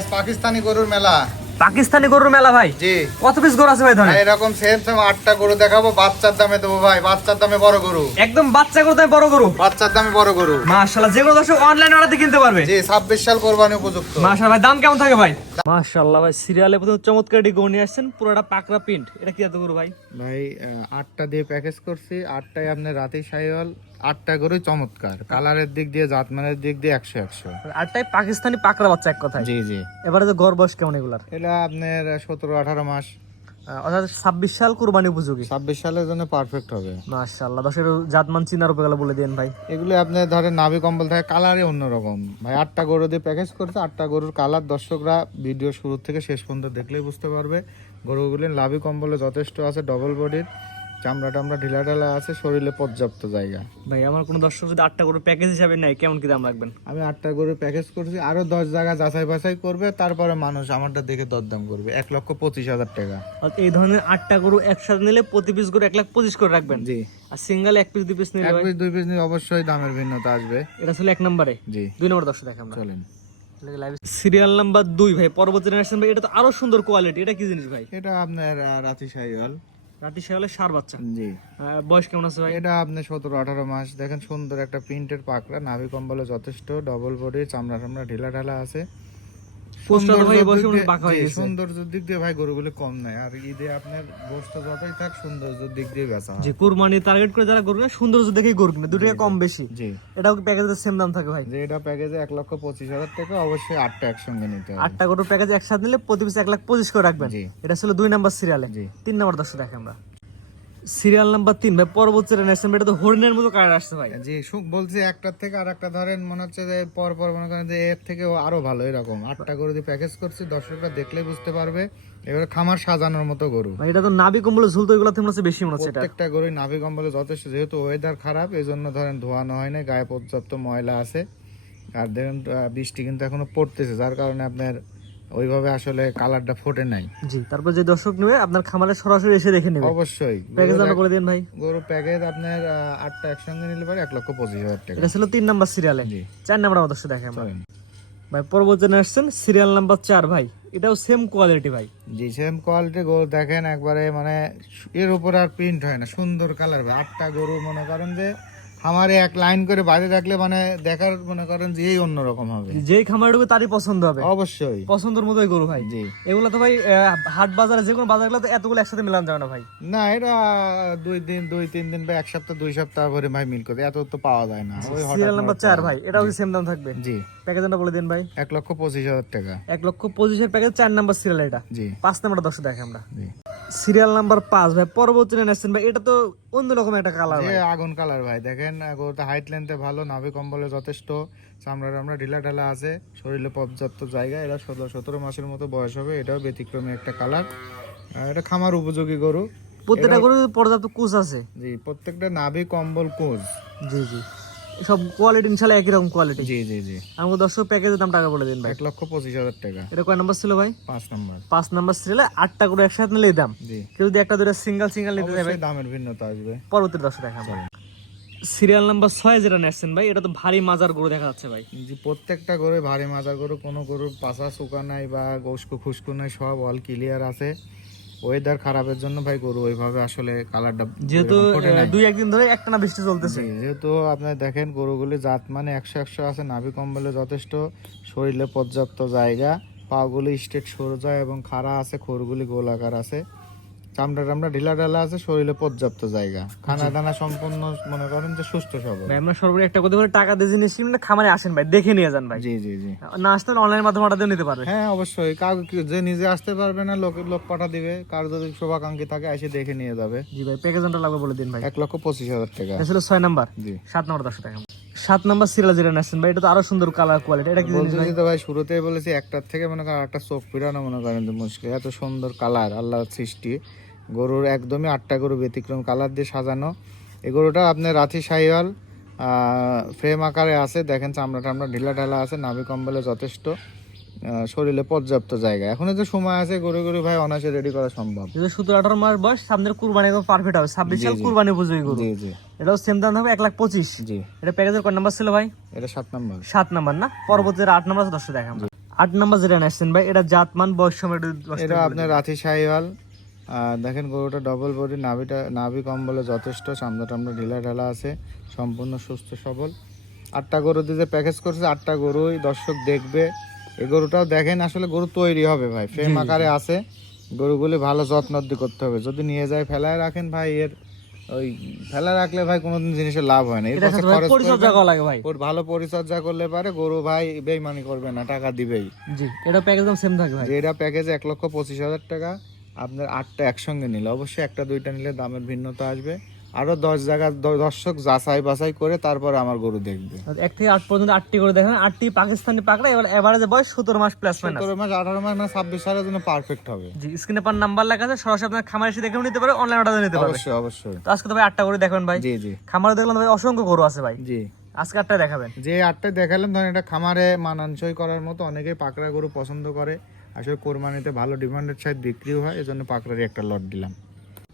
পাকিস্তানি গরুর মেলা। পাকিস্তানি গরুর মেলা ভাই। জি। কত পিস গরু আছে ভাই ধরে? এরকম সেম 8টা গরু দেখাবো, বাচ্চার দামে দেবো ভাই, বাচ্চার দামে বড় গরু। একদম বাচ্চা গরু তাই বড় গরু। বাচ্চার দামে বড় গরু। মাশাআল্লাহ, যে কোনো দর্শক অনলাইন অর্ডারে কিনতে পারবে। জি, 26 সাল কোরবানি উপযুক্ত। মাশাআল্লাহ ভাই, দাম কেমন থাকে ভাই? মাশাআল্লাহ ভাই, সিরিয়ালে প্রথম চমৎকার একটি গরু নিয়ে আসছেন, পুরোটা পাকড়া প্রিন্ট। এটা কি এত গরু ভাই? ভাই 8টা দিয়ে প্যাকেজ করছি, 8টাই আপনার রাতি সাইওয়াল, 8টা গরুই চমৎকার, কালারের দিক দিয়ে জাতমানের দিক দিয়ে 100 আরটাই পাকিস্তানি পাকড়া বাচ্চা এক কথায়। জি জি। এবারে যে গড় বয়স কেমন এগুলার? এটা আপনার 17-18 মাস, অর্থাৎ 26 সাল কুরবানি উপযোগী। 26 সালের জন্য পারফেক্ট হবে। মাশাআল্লাহ, দশের জাতমান চিনার উপরে গেলে বলে দেন ভাই। এগুলো আপনার ধরেন নাভি কম্বল থাকে, কালারে অন্যরকম ভাই। 8টা গরু দিয়ে প্যাকেজ করছে, 8টা গরুর কালার দর্শকরা ভিডিও শুরু থেকে শেষ পর্যন্ত দেখলেই বুঝতে পারবে। গরুগুলির নাভি কম্বলে যথেষ্ট আছে, ডবল বডির, চামড়া টামড়া ঢিলা ঢালা আছে, শরীরে পর্যাপ্ত জায়গা। ভাই আমার কোনো দর্শক যদি 8টা গরু প্যাকেজ হিসাবে নেয়, কেমন কি দাম রাখবেন? আমি 8টা গরু প্যাকেজ করছি, আরো 10 জায়গা যাচাই বাছাই করবে, তারপরে মানুষ আমারটা দেখে দরদাম করবে। 1,25,000 টাকা। আর এই ধরনের 8টা গরু একসাথে নিলে প্রতি পিস গরু 1,25,000 করে রাখবেন। জি। আর সিঙ্গেল এক পিস দুই পিস নিলে এক ভাই? পিস দুই পিস নিয়ে অবশ্যই দামের ভিন্নতা আসবে। এটা ছিল 1 নম্বরে। জি। 2 নম্বর দর্শক দেখেন আমরা। চলেন। সিরিয়াল নাম্বার 2 ভাই, পরবর্তী জেনারেশন ভাই। এটা তো আরো সুন্দর কোয়ালিটি। এটা কি জিনিস ভাই? এটা আপনার রাতি সাইওয়াল। রাতি শেয়ালে সার বাচ্চা। জি। বয়স কেমন আছে ভাই? এটা আপনি 17-18 মাস। দেখেন সুন্দর একটা প্রিন্টের পাকড়া, নাভি কম্বলে যথেষ্ট, ডবল বডি, চামড়া টামড়া ঢিলা ঢালা আছে। সৌন্দর্যের দিক দিয়ে ভাই গরুগুলো কম নাই। আর ঈদে আপনার গোশত যতই থাক, সৌন্দর্যের দিক দিয়ে বেচা হয়। জি, কুরবানি টার্গেট করে যারা গরু নেয়, সৌন্দর্য দেখেই গরু কিনে, 2 টাকা কম বেশি। জি। এটাও প্যাকেজের সেম দাম থাকে ভাই? যে এটা প্যাকেজে 1,25,000 টাকা, অবশ্যই 8টা একসঙ্গে নিতে হবে। 8টা গরুর প্যাকেজ একসাথে নিলে প্রতি পিস 1,25,000 করে রাখবেন। জি। এটা ছিল 2 নাম্বার সিরিয়ালে। জি। 3 নাম্বার দর্শক দেখেন আমরা। সিরিয়াল নাম্বার 3 ভাই, পরবর্তী জেনারেশন। এটা তো হরিণের মতো কালার আসছে ভাই। জি, সুখ বলছি, একটার থেকে আর একটা ধরেন মনে হচ্ছে যে পর পর মনে করেন যে এর থেকে আরো ভালো। এরকম 8টা গরু দিয়ে প্যাকেজ করছি, দর্শকরা দেখলেই বুঝতে পারবে। এবারে খামার সাজানোর মতো গরু ভাই এটা তো নাভি কম্বল ঝুলতো, এগুলো মনে হচ্ছে বেশি মনে হচ্ছে। এটা প্রত্যেকটা গরুই নাভি কম্বলে যথেষ্ট, যেহেতু ওয়েদার খারাপ, এই জন্য ধরেন ধোয়ানো হয় না, গায়ে পর্যাপ্ত ময়লা আছে। আর দেখেন বৃষ্টি কিন্তু এখনো পড়তেছে, যার কারণে আপনার ওইভাবে আসলে কালারটা ফোটে নাই। জি। তারপর যে দর্শক নেবে, আপনার খামারে সরাসরি এসে দেখে নেবে। অবশ্যই প্যাকেজ দাম করে দেন ভাই। গরু প্যাকেজ আপনার 8টা একসঙ্গে নিলে পারে 1,25,000 টাকা। এটা ছিল 3 নাম্বার সিরিয়ালে। জি। 4 নাম্বার দর্শক দেখেন আমরা। চলেন। ভাই পরবর্তী জেনারেশন সিরিয়াল নাম্বার 4 ভাই। এটাও সেম কোয়ালিটি ভাই। জি, সেম কোয়ালিটি গরু। দেখেন একবারে মানে এর উপর আর প্রিন্ট হয় না, সুন্দর কালার ভাই। 8টা গরু মনে করেন যে খামারে এক লাইন করে বাইরে রাখলে মানে দেখার মনে করেন যে এই অন্যরকম হবে। যেই খামারে ঢুকে তারই পছন্দ হবে। অবশ্যই পছন্দের মতোই গরু ভাই। জি। এগুলো তো ভাই হাট বাজারে যে কোনো বাজারগুলো তো এতগুলো একসাথে মেলানো যাবে না ভাই। না, এটা 2-3 দিন বা 1 সপ্তাহ 2 সপ্তাহ করে ভাই মিল করে এত তো পাওয়া যায় না। ওই হঠাৎ সিরিয়াল নাম্বার 4 ভাই, এটাও সেম দাম থাকবে। জি। প্যাকেজটা বলে দিন ভাই। 1,25,000 টাকা। 1,25,000 প্যাকেজ 4 নাম্বার সিরিয়াল এটা। জি। 5 নাম্বার দর্শক দেখেন আমরা। জি। সিরিয়াল নাম্বার 5 ভাই, পরবর্তী জেনারেশন ভাই। এটা তো অন্যরকম একটা কালার যে ভাই। আগুন কালার ভাই। দেখেন গরুটা হাইট লেন্থে ভালো, নাভি কম্বলে যথেষ্ট, চামড়া টামড়া ঢিলা ঢালা আছে, শরীরে পর্যাপ্ত জায়গা। এটা 17 মাসের মতো বয়স হবে। এটাও ব্যতিক্রমী একটা কালার। এটা খামার উপযোগী গরু। প্রত্যেকটা গরু পর্যাপ্ত কুচ আছে। জি, প্রত্যেকটা নাভি কম্বল কোজ। জি জি। সব কোয়ালিটি ইনশাআল্লাহ একই রকম কোয়ালিটি। জি জি জি। আমাকে দর্শক প্যাকেজের দাম টাকা বলে দিন ভাই। 1,25,000 টাকা। এটা কয় নাম্বার ছিল ভাই? 5 নম্বর। 5 নাম্বার সিরিয়ালে 8টা করে একসাথে নিলে এই দাম। জি। কেউ যদি একটা দুটো সিঙ্গেল নিতে যাবে, অবশ্যই দামের ভিন্নতা আসবে। পরবর্তী দর্শক দেখাবো। সিরিয়াল নাম্বার 6 যেটা নেছেন ভাই, এটা তো ভারী মাজার গরু দেখা যাচ্ছে ভাই। জি, প্রত্যেকটা গরু ভারী মাজার গরু, কোনো গরুর পাছা চুকা নাই বা গোস্কু খুস্কু নাই, সব অল ক্লিয়ার আছে। ওয়েদার খারাপের জন্য ভাই গরু ওইভাবে আসলে কালারটা যেহেতু 2-1 দিন ধরে একটানা বৃষ্টি চলতেছে। যেহেতু আপনার দেখেন গরুগুলি জাত মানে 100 আছে, নাভি কম্বলে যথেষ্ট, শরীরে পর্যাপ্ত জায়গা, পাগুলি স্ট্রেট সোজা এবং খাড়া আছে, খোরগুলি গোলাকার আছে, চামড়া টামড়া ঢিলা ঢালা আছে, শরীরে পর্যাপ্ত জায়গা, খানা দানা সম্পূর্ণ মনে করেন যে সুস্থ সবল। ভাই আমরা সর্বোচ্চ একটা কথা বলে টাকা দিয়ে জিনিস কিনে খামারে আসেন ভাই, দেখে নিয়ে যান ভাই। জি জি জি। না আসতে অনলাইনের মাধ্যমে অর্ডার দিয়ে নিতে পারবে। হ্যাঁ অবশ্যই, যে নিজে আসতে পারবে না লোক পাঠা দিবে, কার যদি শুভাকাঙ্ক্ষী থাকে এসে দেখে নিয়ে যাবে। জি ভাই, প্যাকেজটা লাগবে বলে দিন ভাই। 1,25,000 টাকা। এটা ছিল 6 নাম্বার। জি। 7 নাম্বার দর্শক দেখাবো। 7 নাম্বার সিরিয়াল যেটা নেছেন ভাই, এটা তো আরো সুন্দর কালার কোয়ালিটি। এটা কি জিনিস ভাই? বলতেছি তো ভাই, শুরুতেই বলেছি একটার থেকে মনে করেন একটা চোখ ফিরানো মনে করেন যে মুশকিল। এত সুন্দর কালার আল্লাহর সৃষ্টি। গরুর একদমই 8টা গরু ব্যতিক্রম কালার দিয়ে সাজানো। এই গরুটা আপনার রাতি সাহিওয়াল, ফ্রেম আকারে আছে। দেখেন চামড়া টামড়া ঢিলা ঢালা আছে, নাভি কম্বলে যথেষ্ট, শরীরে পর্যাপ্ত জায়গা। এখন যে সময় আছে গরু ভাই অনায়াসে রেডি করা সম্ভব। 17-18 মাস বয়স, সামনের কুরবানি একদম পারফেক্ট হবে। 26 সাল কুরবানি উপযোগী গরু। জি জি। এটাও সেম দাম হবে 1,25,000। জি। এটা প্যাকেজের কয় নাম্বার ছিল ভাই? এটা 7 নম্বর। 7 নাম্বার না? পরবর্তী 8 নাম্বার দর্শক দেখাবো। 8 নাম্বার যেটা আসছেন ভাই, এটা জাতমান বয়স সময় এটা আপনার রাথি শাহিওয়াল। দেখেন গরুটা ডবল বডি, নাভি কম্বলে যথেষ্ট, চামড়া টামড়া ঢিলা ঢালা আছে, সম্পূর্ণ সুস্থ সবল। 8টা গরু দিয়ে প্যাকেজ করছে, 8টা গরুই দর্শক দেখবে। এই গরুটাও দেখেন আসলে গরু তৈরি হবে ভাই, ফ্রেম আকারে আছে। গরুগুলি ভালো যত্ন করতে হবে, যদি নিয়ে যায় ফেলায় রাখেন ভাই, এর ওই ফেলা রাখলে ভাই কোনোদিন জিনিসের লাভ হয় না। এর পাশে খরচ পরিচর্যা করা লাগে ভাই। ওর ভালো পরিচর্যা করলে পারে গরু ভাই বেইমানি করবে না, টাকা দিবেই। জি, এটা প্যাকেজ একদম সেম থাকে ভাই। যেটা প্যাকেজে 1,25,000 টাকা, আপনার 8টা একসঙ্গে নিলে, অবশ্যই একটা দুইটা নিলে দামের ভিন্নতা আসবে। আরো 10 জায়গা দর্শক যাচাই বাছাই করে তারপর আমার গরু দেখবে। 1 থেকে 8 পর্যন্ত 8টি করে দেখেন, 8টি পাকিস্তানি পাকড়া, এবার এভারেজে বয়স 17 মাস প্লাস মাইনাস। 17 মাস 18 মাস মানে 26 সালের জন্য পারফেক্ট হবে। জি, স্ক্রিনে পার নাম্বার লেখা আছে, সরাসরি আপনার খামারে এসে দেখেও নিতে পারে, অনলাইন অর্ডার নিতে পারবে। অবশ্যই অবশ্যই। তো আজকে তো ভাই 8টা করে দেখবেন ভাই। জি জি। খামারে দেখলাম ভাই অসংখ্য গরু আছে ভাই। জি, আজকে 8টা দেখাবেন। যে 8টা দেখালাম ধরেন এটা খামারে মানানসই করার মতো, অনেকেই পাকড়া গরু পছন্দ করে, আসলে কোরবানিতে ভালো ডিমান্ডের সাথে বিক্রিও হয়, এজন্য পাকড়ারই একটা লট দিলাম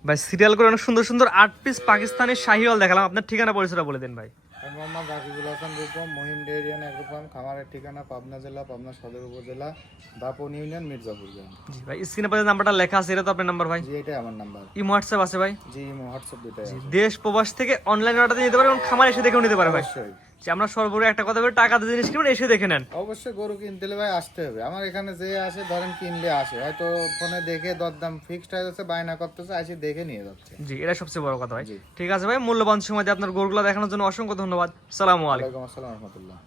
ভাই। সিরিয়াল করে অনেক সুন্দর সুন্দর 8 পিস পাকিস্তানি শাহিওয়াল দেখালাম, আপনার ঠিকানা পরিচয়টা বলে দিন ভাই। আমি Mohammad Rakibul Hasan Rupam, Mahim dairy and agro farm. খামারের ঠিকানা পাবনা জেলা, পাবনা সদর উপজেলা, দাপন ইউনিয়ন, মির্জাপুর গ্রাম। জি ভাই, স্ক্রিনে পাশে নাম্বারটা লেখা আছে, এটা তো আপনার নাম্বার ভাই? জি, এটাই আমার নাম্বার। ইমো হোয়াটসঅ্যাপ আছে ভাই? জি, হোয়াটসঅ্যাপ দুটাই আছে। দেশ প্রবাস থেকে অনলাইন অর্ডার নিতে পারে এবং খামারে এসে দেখেও নিতে পারে ভাই। অবশ্যই যে আমরা সর্বোচ্চ একটা কথা বলি, টাকা দিয়ে জিনিস কিনুন, এসে দেখে নেন। অবশ্যই গরু কিনতে হলে ভাই আসতে হবে আমার এখানে, যে আসে ধরেন কিনলে আসে, হয়তো ফোনে দেখে দরদাম ফিক্সড হয়ে যাচ্ছে, বায়না করতেছে, আসি দেখে নিয়ে যাচ্ছে। জি, এটা সবচেয়ে বড় কথা ভাই। জি। ঠিক আছে ভাই, মূল্যবান সময় দিয়ে আপনার গরুগুলো দেখানোর জন্য অসংখ্য ধন্যবাদ। সালামু আলাইকুম। ওয়ালাইকুম আসসালাম রহমতুল্লাহ।